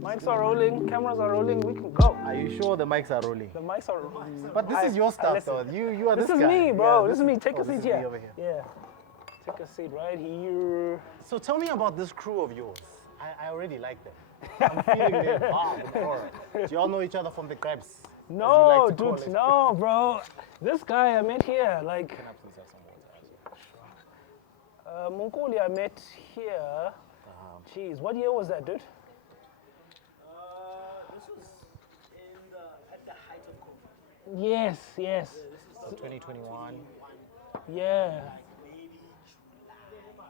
Mics are rolling, cameras are rolling, we can go. Are you sure the mics are rolling? The mics are rolling. But this is your stuff, though. You are this guy. This is me, bro. Yeah, this is me. Take a this seat is me here. over here. Yeah. Take a seat right here. So tell me about this crew of yours. I already like them. I'm feeling their vibe and aura. Do you all know each other from the crabs? No, like to call dude, it? no, bro. This guy I met here, like, Mongolia I met here. Jeez, what year was that, dude? This was at the height of COVID. Yes, yes. So 2021. Yeah, Maybe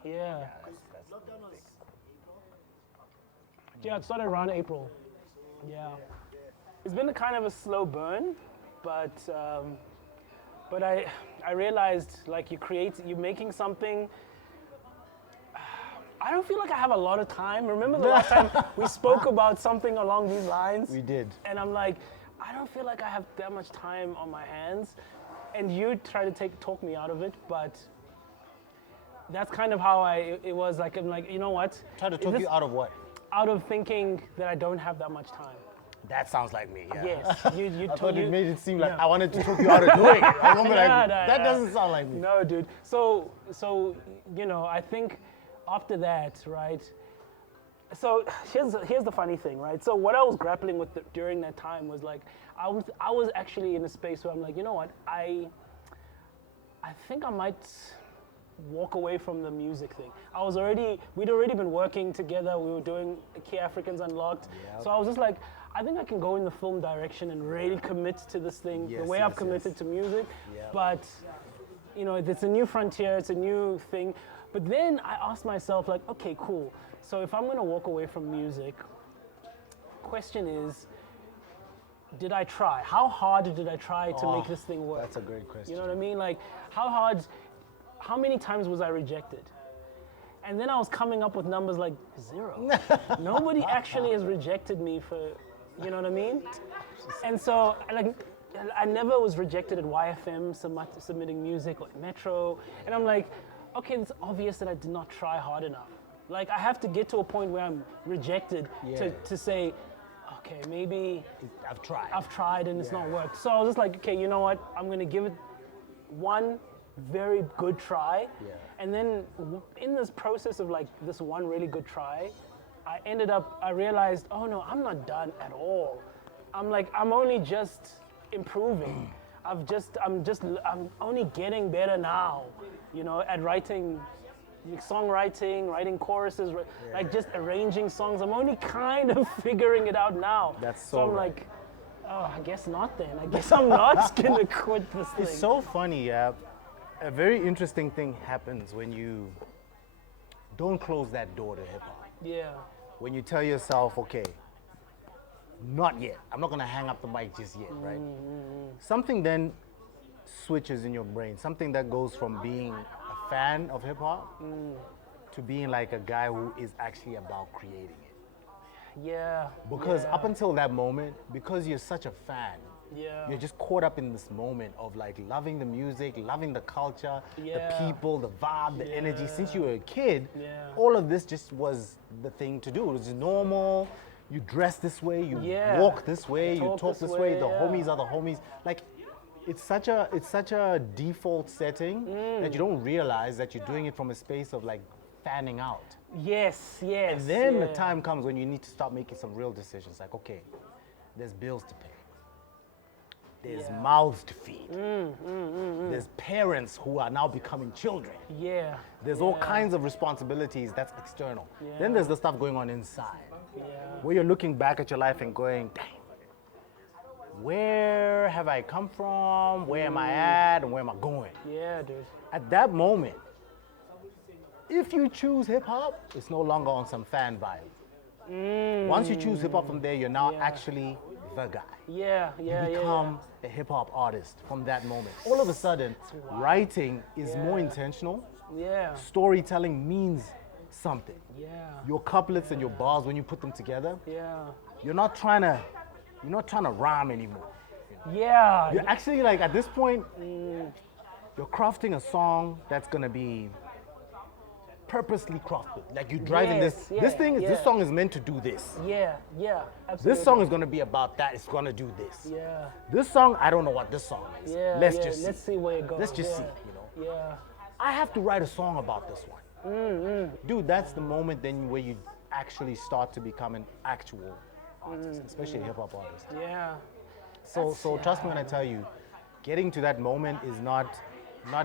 July. yeah. Lockdown was Yeah, it started around April. Yeah. It's been a kind of a slow burn, but I realized, like, you're making something. I don't feel like I have a lot of time. Remember the last time we spoke about something along these lines? We did. And I'm like, I don't feel like I have that much time on my hands. And you try to talk me out of it, but that's kind of how it was. Like, I'm like, you know what? Try to talk you out of what? Out of thinking that I don't have that much time. That sounds like me, yeah. Yes, you I thought it made it seem like yeah. I wanted to talk you out of doing it. I was gonna be like, No, that no. doesn't sound like me. No, dude. So you know, I think after that, right? So here's the funny thing, right? So what I was grappling with during that time was like, I was actually in a space where I'm like, you know what? I think I might walk away from the music thing. We'd already been working together. We were doing Key Africans Unlocked. Yep. So I was just like, I think I can go in the film direction and really commit to this thing Yes, the way yes, I've committed to music. Yep. But, you know, it's a new frontier, it's a new thing. But then I asked myself, like, okay, cool. So if I'm gonna walk away from music, question is, did I try? How hard did I try to make this thing work? That's a great question. You know what I mean? Like, how many times was I rejected? And then I was coming up with numbers like 0. Nobody actually has rejected me for, you know what I mean? And so, like, I never was rejected at YFM submitting music or Metro. And I'm like, okay, it's obvious that I did not try hard enough. Like, I have to get to a point where I'm rejected Yeah. to say, okay, maybe I've tried. I've tried and it's not worked. So I was just like, okay, you know what? I'm gonna give it one very good try. Yeah. And then in this process of like this one really good try, I realized, oh no, I'm not done at all. I'm only just improving. I'm only getting better now, you know, at writing, songwriting, writing choruses, like just arranging songs. I'm only kind of figuring it out now. That's so so I'm right. like, oh, I guess not then. I guess I'm not gonna quit this thing. It's so funny, yeah. A very interesting thing happens when you don't close that door to hip hop. Yeah. When you tell yourself, okay, not yet. I'm not gonna hang up the mic just yet, right? Something then switches in your brain. Something that goes from being a fan of hip hop to being like a guy who is actually about creating it. Yeah. Because yeah. up until that moment, because you're such a fan, Yeah. you're just caught up in this moment of like loving the music, loving the culture, Yeah. the people, the vibe, the energy. Yeah. Since you were a kid, Yeah. all of this just was the thing to do. It was just normal. You dress this way, you Yeah. walk this way, you Talk talk this this way. way, The yeah. homies are the homies. Like, it's such a default setting that you don't realize that you're doing it from a space of like fanning out. Yes, yes. And then yeah. the time comes when you need to start making some real decisions. Like, okay, there's bills to pay. There's Yeah. mouths to feed. There's parents who are now becoming children. Yeah. There's all kinds of responsibilities that's external. Yeah. Then there's the stuff going on inside, Yeah. where you're looking back at your life and going, dang, where have I come from? Where am I at? And where am I going? Yeah, dude. At that moment, if you choose hip hop, it's no longer on some fan vibe. Once you choose hip hop from there, you're now Yeah. actually the guy. Yeah, yeah, You yeah. become a hip hop artist from that moment. All of a sudden, writing is more intentional. Yeah. Storytelling means something. Yeah. Your couplets and your bars, when you put them together, Yeah. you're not trying to rhyme anymore. Yeah. You're actually like at this point, you're crafting a song that's gonna be purposely crafted. Like you're driving Yes, this. yeah, This thing is this yeah. song is meant to do this. Yeah. Yeah. Absolutely. This song is gonna be about that. It's gonna do this. Yeah. This song, I don't know what this song is. Yeah. Let's yeah. just Let's see. see where it goes. Let's just yeah. see. You know. Yeah. I have to write a song about this one. Dude, that's the moment then where you actually start to become an actual artist, especially a hip hop artist. Yeah. So trust me when I tell you, getting to that moment is not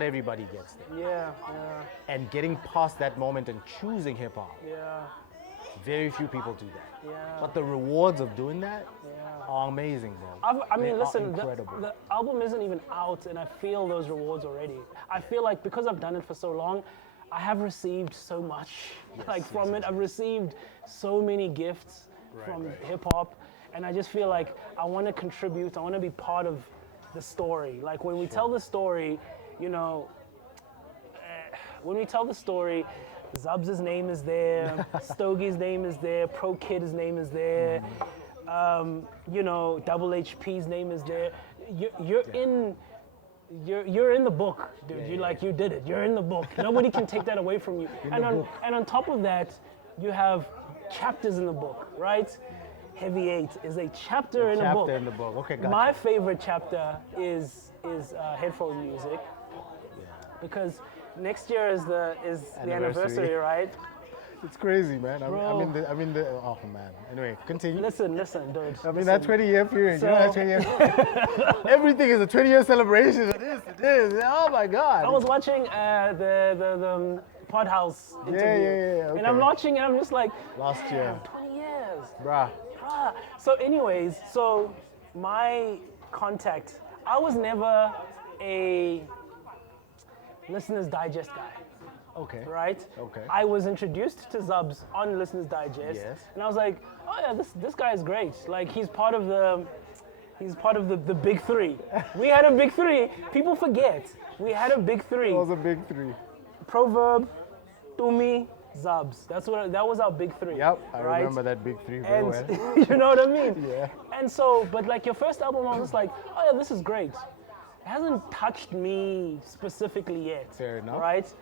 everybody gets there. Yeah. Yeah. And getting past that moment and choosing hip hop, Yeah. very few people do that. Yeah. But the rewards of doing that Yeah. are amazing, bro. I They mean, are listen, incredible. the album isn't even out, and I feel those rewards already. I feel like because I've done it for so long, I have received so much from it. I've received so many gifts from hip hop, and I just feel like I want to contribute. I want to be part of the story. Like when we tell the story, you know, when we tell the story, Zubz's name is there, Stogie's name is there, Pro Kid's name is there. You know, Double HP's name is there. You're in the book, dude. You did it. You're in the book. Nobody can take that away from you. And on top of that, you have chapters in the book, right? Heavy 8 is a chapter in the book. Chapter in the book. Okay, gotcha. My favorite chapter is headphone music, because next year is the anniversary, right? It's crazy, man. I'm Bro. in the. Oh man. Anyway, continue. Listen, dude. I mean that 20-year period. So- You know that 20-year. Everything is a 20-year celebration. It is. Oh my God. I was watching the Podhouse interview, yeah, and I'm okay. watching, and I'm just like, Last year. 20 years. Bruh. So anyways, my contact, I was never a Listener's Digest guy, Okay. right? Okay. I was introduced to Zubz on Listener's Digest, Yes. and I was like, oh yeah, this guy is great. Like he's part of the big three. We had a big three. People forget. We had a big three. It was a big three. Proverb, Tumi, Zubz. That was our big three. Yep. I right? remember that big three very And well. you know what I mean? Yeah. And so, but like your first album, I was just like, oh yeah, this is great. It hasn't touched me specifically yet. Fair enough. Right?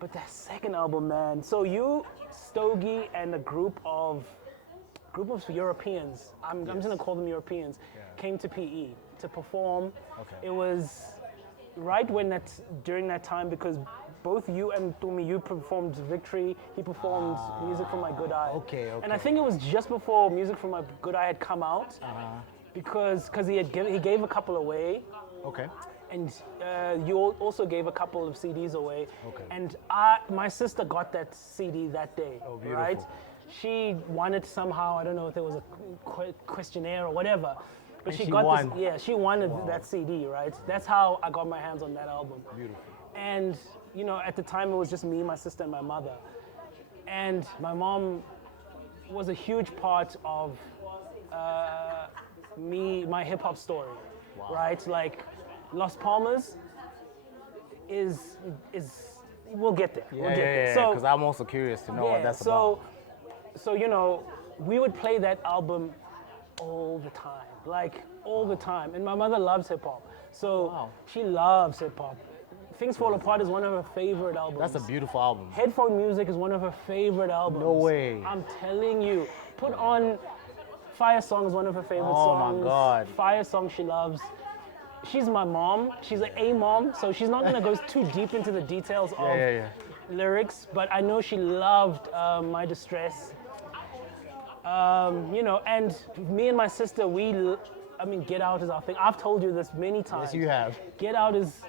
But that second album, man. So you, Stogie, and a group of Europeans, I'm just gonna call them Europeans, came to PE to perform. Okay. It was right during that time, because both you and Tumi, you performed Victory, he performed Music from My Good Eye. Okay. And I think it was just before Music from My Good Eye had come out, because he gave a couple away, Okay. and you also gave a couple of CDs away. Okay. And my sister got that CD that day, Oh, beautiful. right? She won it somehow. I don't know if there was a questionnaire or whatever. But And she got won. this. Yeah, she wanted that CD, right? That's how I got my hands on that album. Beautiful. And you know, at the time it was just me, my sister, and my mother. And my mom was a huge part of my hip hop story, right? Like Las Palmas is we'll get there. We'll get there. So Because I'm also curious to know what that's about. so you know, we would play that album all the time, like all the time. And my mother loves hip hop, so she loves hip hop. Things Fall Apart is one of her favorite albums. That's a beautiful album. Headphone Music is one of her favorite albums. No way. I'm telling you. Put on Fire Song is one of her favorite Oh my songs. God. Fire Song she loves. She's my mom. She's an A mom, so she's not gonna go too deep into the details of lyrics. But I know she loved My Distress. You know, and me and my sister, Get Out is our thing. I've told you this many times. Yes, you have. Get Out is.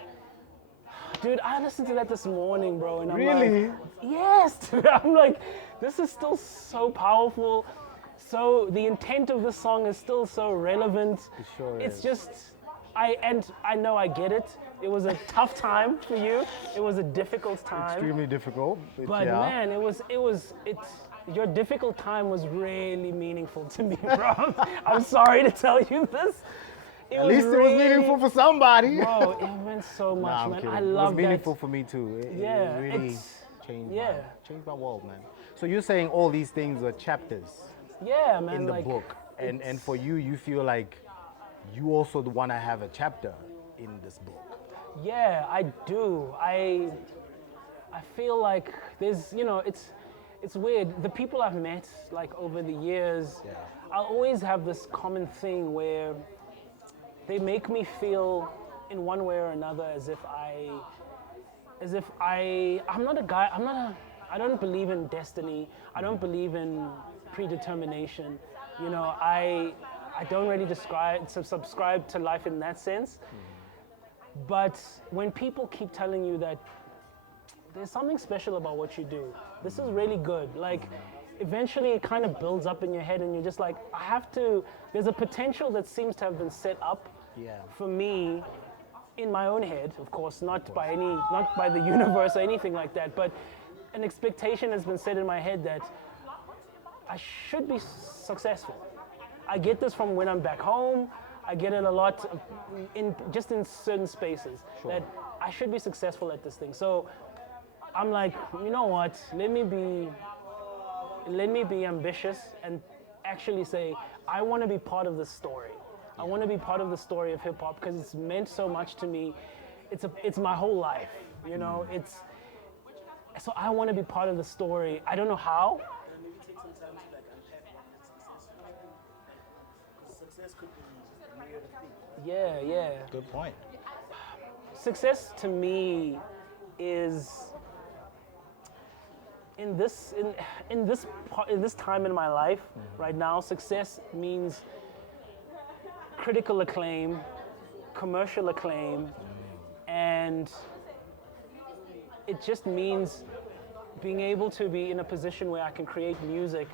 Dude, I listened to that this morning, bro, and I'm Really? like, yes, dude. I'm like, this is still so powerful. So the intent of the song is still so relevant. It sure It's is. just, I know I get it. It was a tough time for you. It was a difficult time. Extremely difficult. But man, your difficult time was really meaningful to me, bro. I'm sorry to tell you this. At least it was meaningful for somebody. Bro, it meant so much, Nah, I'm man. kidding. I It love was meaningful for me too. It Yeah, really, it's Yeah. changed my world, man. So you're saying all these things were chapters Yeah, man. in the like, book, and it's- for you, you feel like you also want to have a chapter in this book. Yeah, I do. I feel like there's, it's weird. The people I've met, like over the years, Yeah. I'll always have this common thing where they make me feel in one way or another I'm not a guy, I don't believe in destiny. I don't believe in predetermination. I don't really subscribe to life in that sense. But when people keep telling you that there's something special about what you do, this is really good. Like, eventually it kind of builds up in your head and you're just like, there's a potential that seems to have been set up Yeah. for me in my own head, of course, not by the universe or anything like that, but an expectation has been set in my head that I should be successful. I get this from when I'm back home. I get it a lot in certain spaces that I should be successful at this thing. So I'm like, you know what? Let me be ambitious and actually say I want to be part of this story. I want to be part of the story of hip hop because it's meant so much to me. It's my whole life, So I want to be part of the story. I don't know how. And maybe take some time to like unpack success. Because success could be a myriad of things. Yeah. Good point. Success to me is in this time in my life right now. Success means critical acclaim, commercial acclaim, and it just means being able to be in a position where I can create music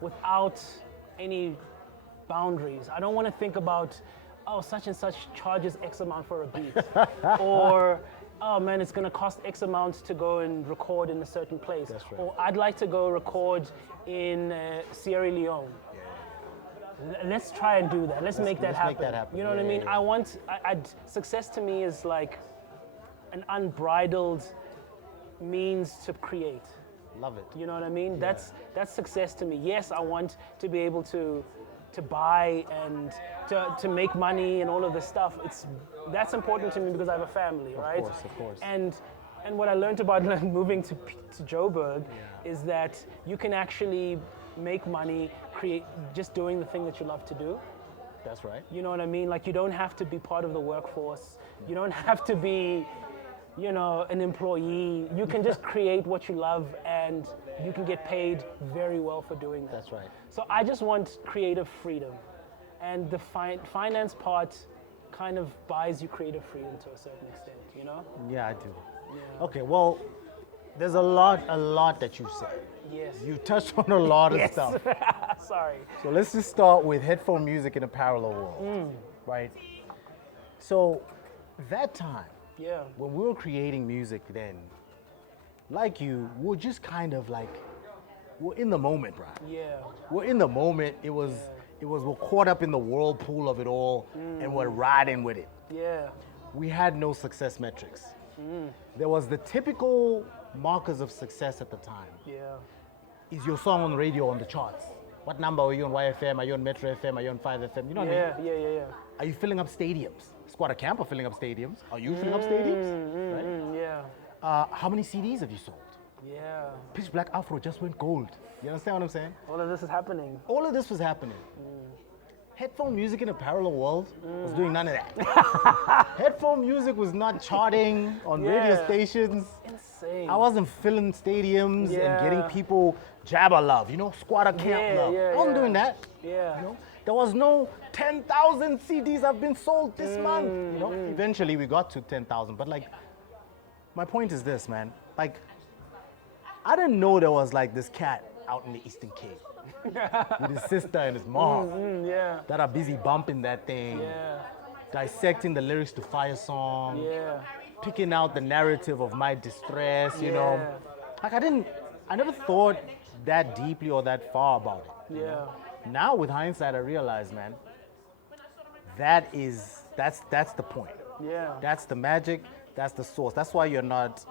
without any boundaries. I don't want to think about, such and such charges X amount for a beat, or oh man, it's gonna cost X amount to go and record in a certain place. That's right. Or I'd like to go record in Sierra Leone. Let's try and do that. Let's make that happen. You know what I mean? Success to me is like an unbridled means to create. Love it. You know what I mean? That's success to me. Yes, I want to be able to buy and to make money and all of this stuff. That's important to me because I have a family, right? Of course. And what I learned about moving to Joburg is that you can actually make money, create just doing the thing that you love to do. That's right. You know what I mean? Like, you don't have to be part of the workforce. You don't have to be, an employee. You can just create what you love and you can get paid very well for doing that. That's right. So I just want creative freedom. And the finance part kind of buys you creative freedom to a certain extent, Yeah, I do. Yeah. Okay, well, there's a lot that you said. Yes. You touched on a lot of Yes. stuff. Sorry. So let's just start with headphone music in a parallel world, right? So that time, Yeah. when we were creating music then, like you, we're just kind of like, we're in the moment, right? Yeah. We're in the moment. We're caught up in the whirlpool of it all and we're riding with it. Yeah. We had no success metrics. There was the typical markers of success at the time. Yeah. Is your song on the radio on the charts? What number are you on YFM? Are you on Metro FM? Are you on 5FM? You know what I mean? Yeah. Are you filling up stadiums? Squatter Camp are filling up stadiums. Are you filling up stadiums? Right? Yeah. How many CDs have you sold? Yeah. Pitch Black Afro just went gold. You understand what I'm saying? All of this is happening. All of this was happening. Headphone music in a parallel world was doing none of that. Headphone music was not charting on radio Yeah. stations. Insane. I wasn't filling stadiums and Yeah. getting people Jabba love, Squatter Camp love. I wasn't doing that. Yeah. There was no 10,000 CDs have been sold this month. Eventually we got to 10,000, but my point is this, man. I didn't know there was this cat out in the Eastern Cape with his sister and his mom Yeah. that are busy bumping that thing, Yeah. dissecting the lyrics to Fire Song, Yeah. picking out the narrative of my distress, you know. Yeah. I never thought that deeply or that far about it. Yeah. Now with hindsight, I realize, man, that's the point. Yeah. That's the magic, that's the source. That's why you're not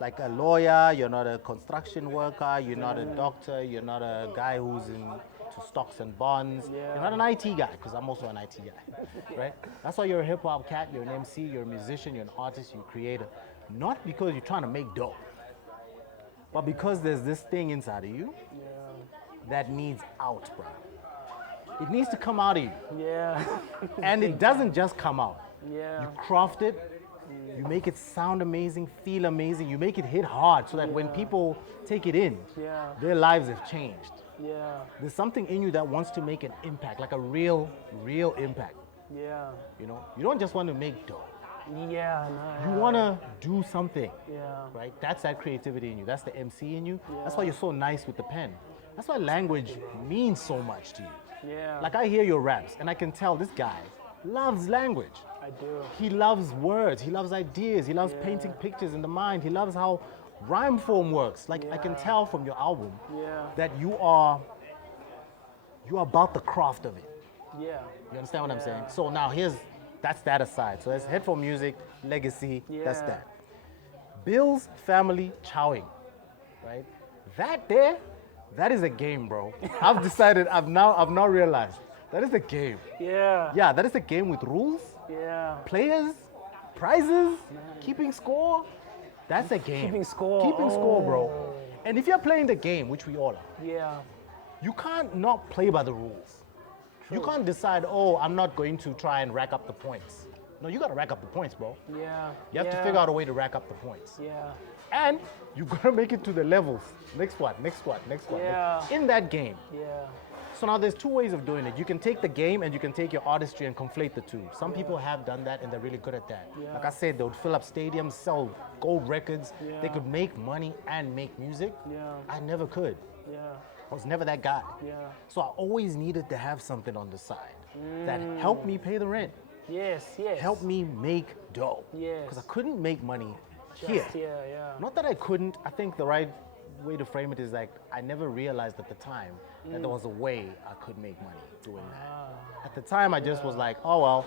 like a lawyer, you're not a construction worker, you're not a doctor, you're not a guy who's into stocks and bonds. You're not an IT guy, because I'm also an IT guy, right? That's why you're a hip hop cat, you're an MC, you're a musician, you're an artist, you're a creator. Not because you're trying to make dough, but because there's this thing inside of you that needs out, bro. It needs to come out of you. Yeah. And it doesn't just come out. Yeah. You craft it, you make it sound amazing, feel amazing, you make it hit hard so that when people take it in, their lives have changed. Yeah. There's something in you that wants to make an impact, like a real impact. Yeah. You know, you don't just want to make dough. Yeah. No, You want to do something, Yeah. right? That's that creativity in you. That's the MC in you. That's why you're so nice with the pen. That's why language means so much to you. Yeah. Like I hear your raps and I can tell this guy loves language. I do. He loves words, he loves ideas, he loves painting pictures in the mind, he loves how rhyme form works. Like I can tell from your album that you are about the craft of it. Yeah. You understand what I'm saying? So now that's that aside. So that's headphone music, legacy, that's that. Bills, family, chowing, right? That is a game, bro. I've decided, I've now realized, that is a game. Yeah. Yeah, that is a game with rules, players, prizes, keeping score. That's a game. Keeping score. Keeping score, bro. And if you're playing the game, which we all are, Yeah. you can't not play by the rules. You can't decide, oh, I'm not going to try and rack up the points. No, you gotta rack up the points, bro. Yeah. You have to figure out a way to rack up the points. Yeah. And you gotta make it to the levels. Next one. Yeah. In that game. Yeah. So now there's two ways of doing it. You can take the game and you can take your artistry and conflate the two. Some people have done that and they're really good at that. Like I said, they would fill up stadiums, sell gold records. They could make money and make music. Yeah. I never could. Yeah. I was never that guy. Yeah. So I always needed to have something on the side that helped me pay the rent, Yes. Yes. helped me make dough. Yes. Because I couldn't make money Just here. here. Yeah. Not that I couldn't. I think the right way to frame it is like I never realized at the time that there was a way I could make money doing that. At the time, I just was like, oh well,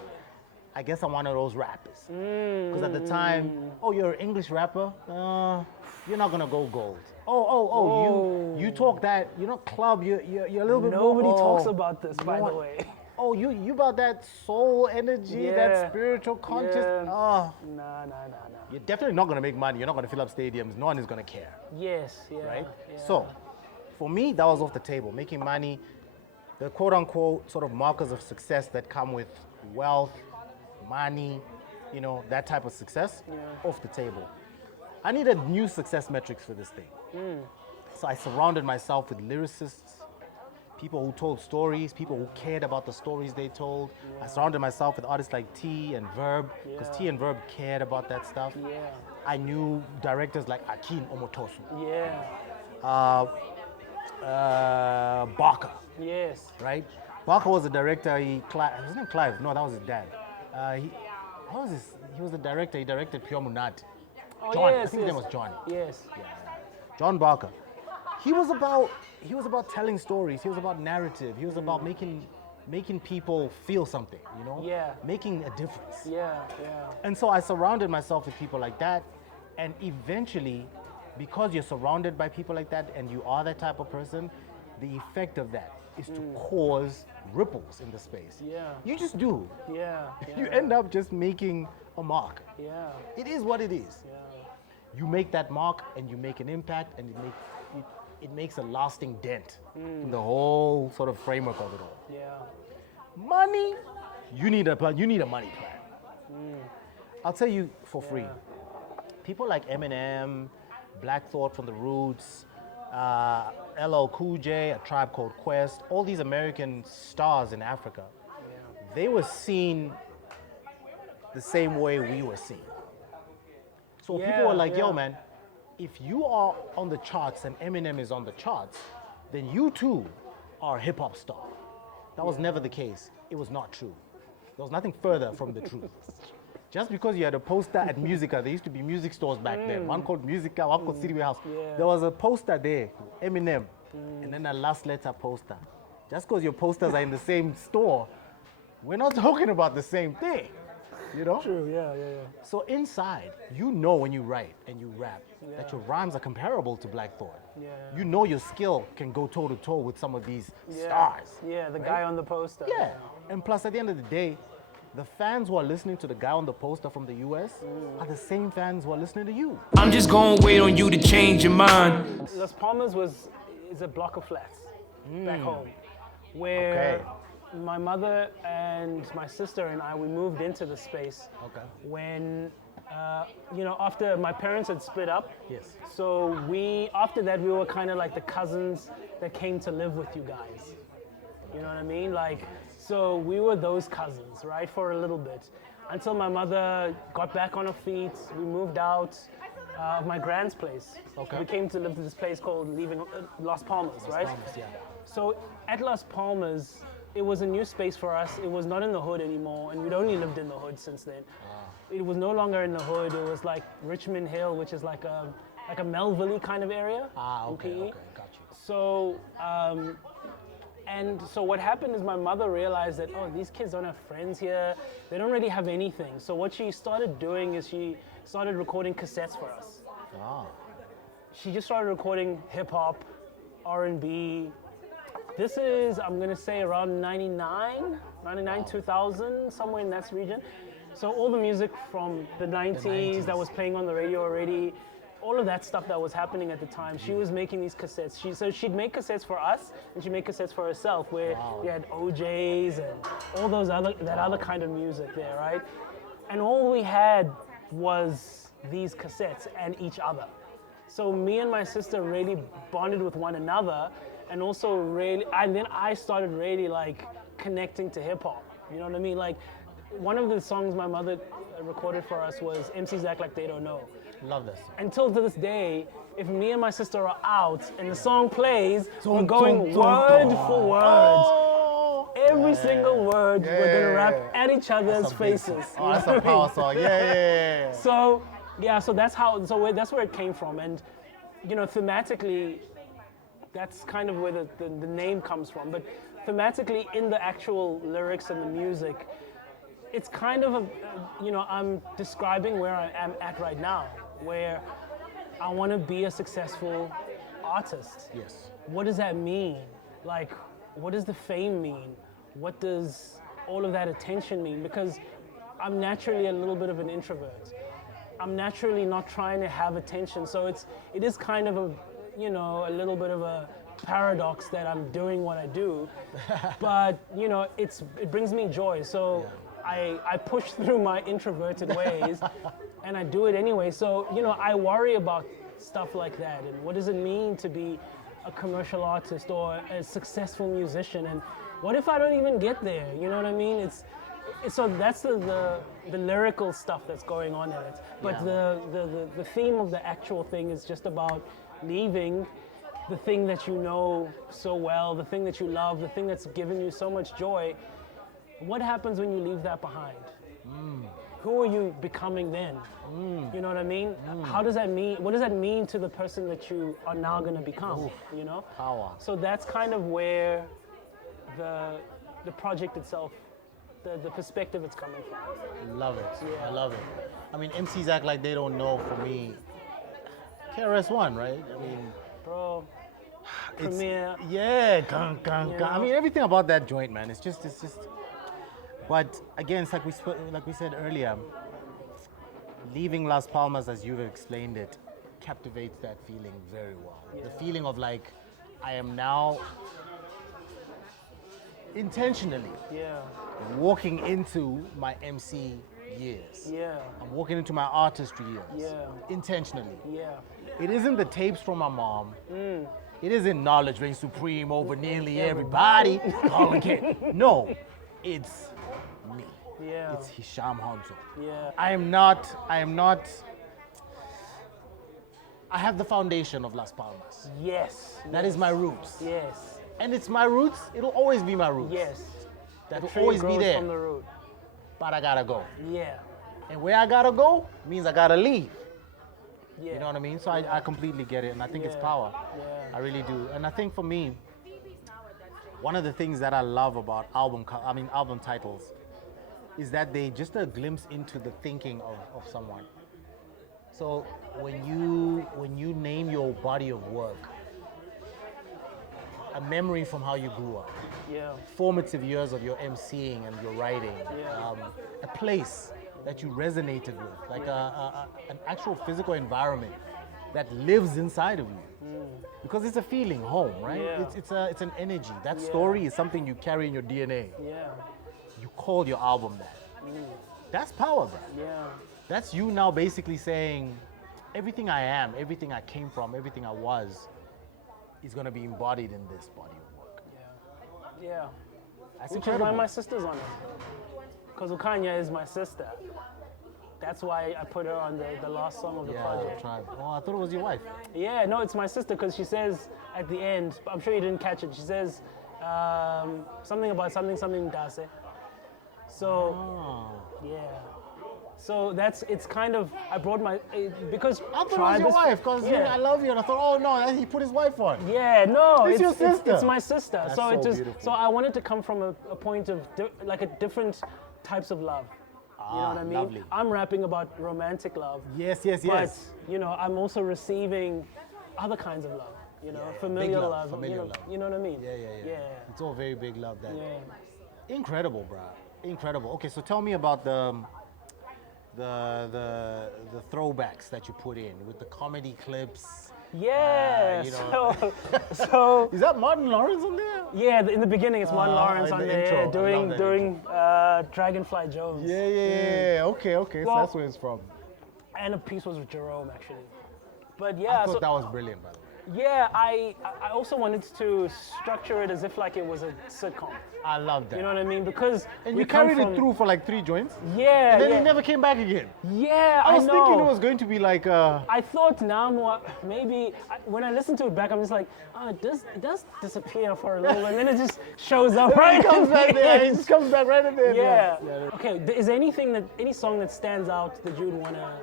I guess I'm one of those rappers. Because at the time, oh, you're an English rapper? You're not gonna go gold. Oh, you talk that, you're not club, you're a little bit more. Nobody talks about this, by no the one- way. Oh, you about that soul energy, that spiritual conscious. Yeah. Oh, Nah. you're definitely not gonna make money. You're not gonna fill up stadiums. No one is gonna care. Yes. Yeah. Right? Yeah. So, for me, that was off the table. Making money, the quote unquote sort of markers of success that come with wealth, money, you know, that type of success, off the table. I needed new success metrics for this thing. So I surrounded myself with lyricists, people who told stories, people who cared about the stories they told. I surrounded myself with artists like T and Verb, because T and Verb cared about that stuff. Yeah. I knew directors like Akin Omotosu, Yeah. Barker, Yes. right? Barker was the director. His name Clive? No, that was his dad. He was the director. He directed Pure Munati. Oh, John. I yes, think his name yes. was John. Yes. John Barker. He was about telling stories. He was about narrative. He was about making people feel something. You know. Yeah. Making a difference. Yeah. And so I surrounded myself with people like that, and eventually, because you're surrounded by people like that and you are that type of person, the effect of that is to cause ripples in the space. Yeah. You just do. Yeah. You end up just making a mark. Yeah. It is what it is. Yeah. You make that mark and you make an impact, and it makes a lasting dent in the whole sort of framework of it all. Yeah. Money, you need a money plan. I'll tell you for free. People like Eminem, Black Thought from the Roots, LL Cool J, A Tribe Called Quest, all these American stars in Africa, they were seen the same way we were seen. So people were like, yo man, if you are on the charts and Eminem is on the charts, then you too are a hip hop star. That was never the case. It was not true. There was nothing further from the truth. Just because you had a poster at Musica, there used to be music stores back then. One called Musica, one called City Warehouse. There was a poster there, Eminem, and then a last letter poster. Just because your posters are in the same store, we're not talking about the same thing. You know? True, yeah. So inside, you know when you write and you rap that your rhymes are comparable to Black Thought. Yeah. You know your skill can go toe to toe with some of these Yeah. stars. Yeah, the guy on the poster. Yeah. And plus, at the end of the day, the fans who are listening to the guy on the poster from the US are the same fans who are listening to you. I'm just gonna wait on you to change your mind. Las Palmas is a block of flats back home, where my mother and my sister and I, we moved into the space when, after my parents had split up. Yes. So after that, we were kind of like the cousins that came to live with you guys. You know what I mean? So we were those cousins, right, for a little bit. Until my mother got back on her feet, we moved out of my grand's place. We came to live in this place called Leaving Las Palmas, right? So at Las Palmas, it was a new space for us. It was not in the hood anymore, and we'd only lived in the hood since then. It was no longer in the hood. It was like Richmond Hill, which is like a Melville kind of area in PE. Got you. So, so what happened is my mother realized that, these kids don't have friends here. They don't really have anything. So what she started doing is she started recording cassettes for us. She just started recording hip hop, R&B. This is, I'm gonna say, around 99, 2000, somewhere in that region. So all the music from the 90s that was playing on the radio already, all of that stuff that was happening at the time, she was making these cassettes. So she'd make cassettes for us, and she'd make cassettes for herself, where you had OJs and all that other kind of music there, right? And all we had was these cassettes and each other. So me and my sister really bonded with one another, and also then I started really connecting to hip hop. You know what I mean? One of the songs my mother recorded for us was MCs Act Like They Don't Know. Love that song. Until to this day, if me and my sister are out and the song plays, we're going word for word. Every single word, we're gonna rap at each other's faces. That's a power song. Yeah. So that's where it came from, and thematically, that's kind of where the name comes from. But thematically, in the actual lyrics and the music, it's kind of I'm describing where I am at right now, where I want to be a successful artist. Yes. What does that mean? What does the fame mean? What does all of that attention mean? Because I'm naturally a little bit of an introvert. I'm naturally not trying to have attention, so it is kind of a little bit of a paradox that I'm doing what I do, but it brings me joy. So I push through my introverted ways, and I do it anyway. So I worry about stuff like that, and what does it mean to be a commercial artist or a successful musician, and what if I don't even get there? You know what I mean? So that's the lyrical stuff that's going on in it. But the theme of the actual thing is just about leaving the thing that you know so well, the thing that you love, the thing that's given you so much joy. What happens when you leave that behind? Who are you becoming then? You know what I mean? How does that mean? What does that mean to the person that you are now going to become? Power. So that's kind of where the project itself, the perspective it's coming from. Love it. Yeah. I love it. I mean, MCs Act Like They Don't Know for me. KRS-One, right? I mean, Bro, it's, Premier. yeah, gung, gung, gung. I mean, everything about that joint, man. It's just. But again, it's like we said earlier. Leaving Las Palmas, as you've explained it, captivates that feeling very well. The feeling of I am now intentionally walking into my MC years. Yeah. I'm walking into my artistry years. Yeah. Intentionally. Yeah. It isn't the tapes from my mom. It isn't knowledge reigns supreme over nearly everybody. Colin K. No, it's me. Yeah. It's Hisham Hanzo. Yeah. I am not. I have the foundation of Las Palmas. Yes. That is my roots. Yes. And it's my roots. It'll always be my roots. Yes. That The will tree always be grows there. from the root. But I gotta go. Yeah. And where I gotta go means I gotta leave. Yeah. You know what I mean? So I completely get it, and I think it's power. Yeah. I really do. And I think for me, one of the things that I love about album titles is that they just a glimpse into the thinking of someone. So when you name your body of work, a memory from how you grew up, Yeah. formative years of your emceeing and your writing, Yeah. a place that you resonated with, like an actual physical environment that lives inside of you. Because it's a feeling, home, right? Yeah. It's an energy. That Yeah. story is something you carry in your DNA. Yeah. You call your album that. That's power, bro. Yeah. That's you now basically saying, everything I am, everything I came from, everything I was, is gonna be embodied in this body of work. Yeah. That's Which is incredible. why my sister's on it. Because Ukanya is my sister. That's why I put her on the last song of the Yeah, project. tribe. Oh, I thought it was your wife. Yeah, no, it's my sister because she says at the end, I'm sure you didn't catch it, she says something about something dase. So, Oh. yeah. So it's kind of, I brought my, because I thought it was Tribe your is- wife because yeah. I love you, and I thought, oh no, he put his wife on. Yeah, no, It's your sister. It's my sister. That's so it so just, beautiful. so I wanted to come from a point of like a different types of love. You know what I mean? Lovely. I'm rapping about romantic love. Yes, yes, But, yes. you know, I'm also receiving other kinds of love. You know, familial love, love. familial you know, love. you know what I mean? Yeah. It's all very big love. That Yeah. incredible, bro. Incredible. Okay, so tell me about the throwbacks that you put in with the comedy clips. Yeah. you know. So Is that Martin Lawrence on there? yeah, in the beginning it's Martin Lawrence in on the there intro. I love doing that doing Dragonfly Jones. Yeah. Okay. Well- so that's where it's from. And a piece was with Jerome actually. But I yeah, thought so that was brilliant, by the way. yeah, I also wanted to structure it as if like it was a sitcom. I love that. You know what I mean? Because and we you come carried from, it through for like 3 joints. Yeah, And then yeah. he never came back again. Yeah, I was know. thinking it was going to be like I thought now more maybe when I listen to it back, I'm just like, oh, it does disappear for a little, and then it just shows up right. He comes in back the there. He end. just comes back right at the end. Yeah. Okay. Is there any song that stands out that you'd wanna?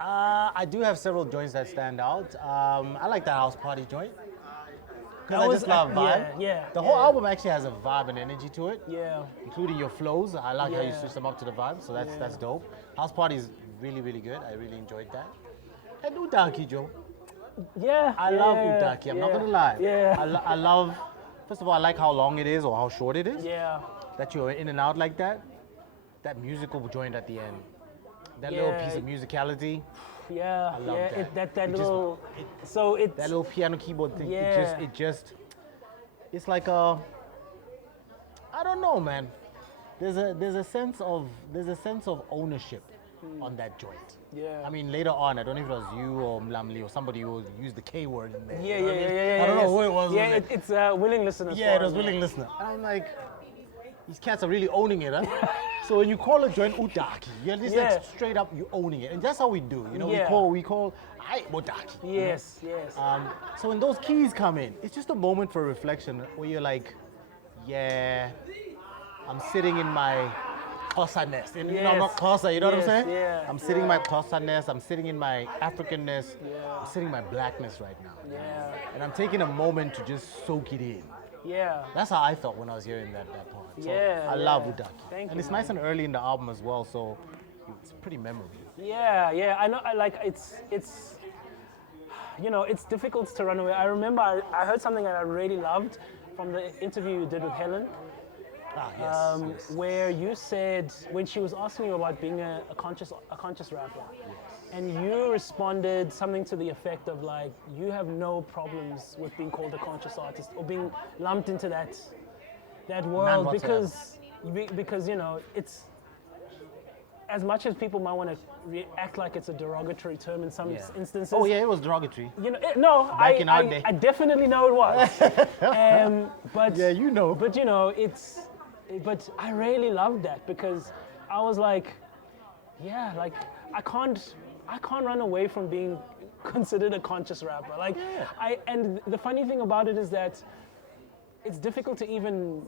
I do have several joints that stand out. I like the house party joint. Because That I was- just love vibe. yeah, The whole yeah. album actually has a vibe and energy to it, Yeah. including your flows. I like how you Yeah. switch them up to the vibe, so that's dope. House party is really, really good. I really enjoyed that. And Udaki, Joe. Yeah. I yeah, love yeah, Udaki. I'm not yeah, gonna lie. Yeah. I love. First of all, I like how long it is or how short it is. Yeah. That you're in and out like that. That musical joint at the end. That little Yeah. piece of musicality. Yeah. I love yeah. that. That It just- little. So it's. That little piano keyboard thing. Yeah. It's like a. I don't know, man. There's a sense of ownership on that joint. Yeah. I mean, later on, I don't know if it was you or Mlamli or somebody who used the K word in there. Yeah, you know yeah, what I yeah, mean? yeah. I don't know yes. who it was. Yeah, wasn't it? it's willing listeners. Yeah, it was forum, willing listener. And I'm like, these cats are really owning it, huh? So when you call a joint Udaki, you're just Yeah. like straight up, you owning it, and that's how we do. You know, Yeah. we call I Udaki. you know? Yes, yes. So when those keys come in, it's just a moment for reflection where you're like, yeah, I'm sitting in my Xhosa nest. And you know, I'm not Yes. Xhosa, you know what I'm Yes, saying? yeah, I'm sitting in yeah. my Xhosa nest, I'm sitting in my Africanness, Yeah. I'm sitting in my blackness right now. Yeah. And I'm taking a moment to just soak it in. Yeah. That's how I felt when I was hearing that part. So Yeah, I love yeah. Udaki. Thank and you, it's nice and early in the album as well, so it's pretty memorable. Yeah, yeah. I know. I like it's. You know, it's difficult to run away. I remember I heard something that I really loved from the interview you did with Helen, Ah, yes. where you said when she was asking you about being a conscious rapper, and you responded something to the effect of like you have no problems with being called a conscious artist or being lumped into that world whatsoever. because you know it's as much as people might want to act like it's a derogatory term in some instances. Oh, yeah, it was derogatory. You know, no, Back in our day. I definitely know it was. But Yeah, you know. But you know, but I really loved that because I was like, yeah, like I can't run away from being considered a conscious rapper. Like and the funny thing about it is that it's difficult to even.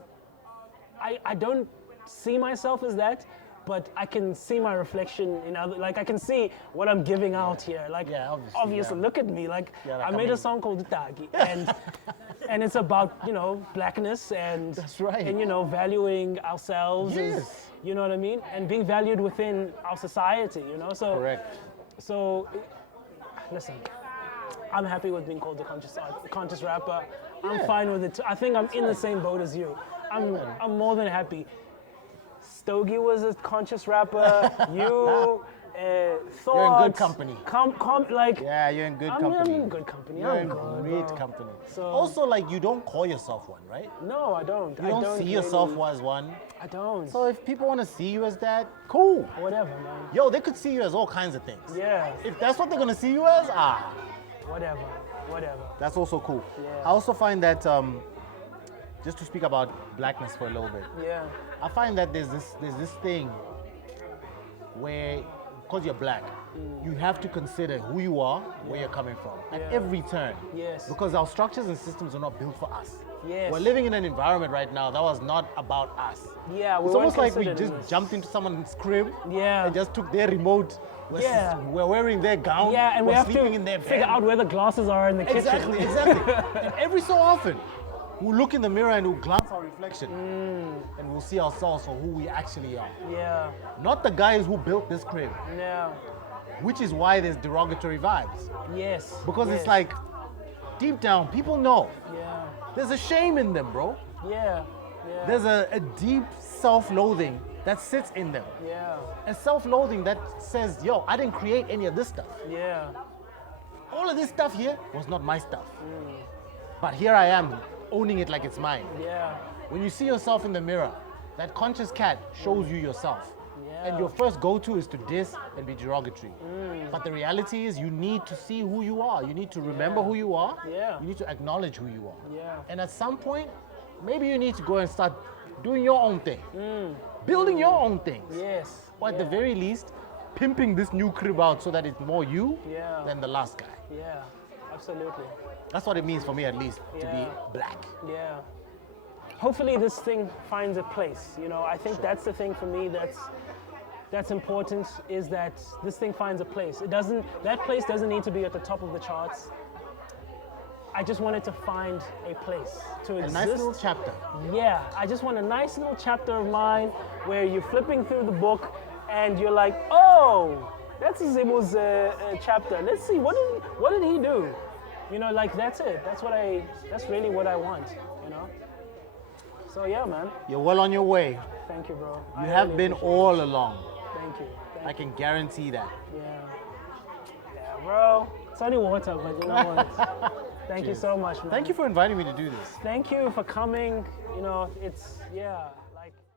I don't see myself as that, but I can see my reflection in other, like I can see what I'm giving out here. Like, Yeah, obviously, yeah. look at me. Like, Yeah, like, I I made a mean- song called Dagi, and it's about, you know, blackness and, That's right. and, you know, valuing ourselves. Yes. You know what I mean? And being valued within our society, you know? So, Correct. So, listen, I'm happy with being called a conscious rapper. I'm Yeah. fine with it too. I think I'm in the same boat as you. I'm more than happy. Stogie was a conscious rapper. You, Thought. You're in good company. Like, Yeah, you're in good I'm company. in good company. You're I'm in good, great bro. company. So- Also, like, you don't call yourself one, right? No, I don't. You don't see yourself really- as one. I don't. So if people want to see you as that, cool. Whatever, man. Yo, they could see you as all kinds of things. Yeah. If that's what they're gonna see you as, Whatever. that's also cool. Yeah. I also find that, just to speak about blackness for a little bit, Yeah. I find that there's this thing where, because you're black, you have to consider who you are, where you're coming from, at Yeah. every turn. Yes. Because our structures and systems are not built for us. Yes. We're living in an environment right now that was not about us. Yeah, we It's weren't almost like we considered just in this. jumped into someone's crib Yeah. and just took their remote. Yeah. We're wearing their gown. Yeah, and we we're have to sleeping in their figure bed. out where the glasses are in the kitchen. Exactly. And every so often, we'll look in the mirror and we'll glance our reflection and we'll see ourselves for who we actually are. Yeah. Not the guys who built this crib, No. which is why there's derogatory vibes. Yes. Because yes. it's like, deep down, people know. Yeah. There's a shame in them, bro. Yeah. Yeah. There's a deep self-loathing that sits in them. Yeah. And self-loathing that says, yo, I didn't create any of this stuff. Yeah. All of this stuff here was not my stuff. But here I am, owning it like it's mine. Yeah. When you see yourself in the mirror, that conscious cat shows you yourself. Yeah. And your first go-to is to diss and be derogatory. But the reality is you need to see who you are. You need to remember who you are. Yeah. You need to acknowledge who you are. Yeah. And at some point, maybe you need to go and start doing your own thing. Building your own things. Yes. Or at the Yeah. very least, pimping this new crib out so that it's more you Yeah. than the last guy. Yeah. Absolutely. That's what it means for me, at least, to be Yeah. black. Yeah. Hopefully this thing finds a place. You know, I think that's the thing for me that's important, is that this thing finds a place. That place doesn't need to be at the top of the charts. I just want it to find a place to A exist. nice little chapter. Yeah, I just want a nice little chapter of mine where you're flipping through the book and you're like, oh, that's Zubz's chapter. Let's see, what did he do? You know, like that's it. That's really what I want, you know? So yeah, man. You're well on your way. Thank you, bro. You have been all along. Thank you. I can guarantee that. Yeah. Yeah, bro. It's only water, but you know what? Thank you so much, man. Thank you for inviting me to do this. Thank you for coming. You know, it's, yeah.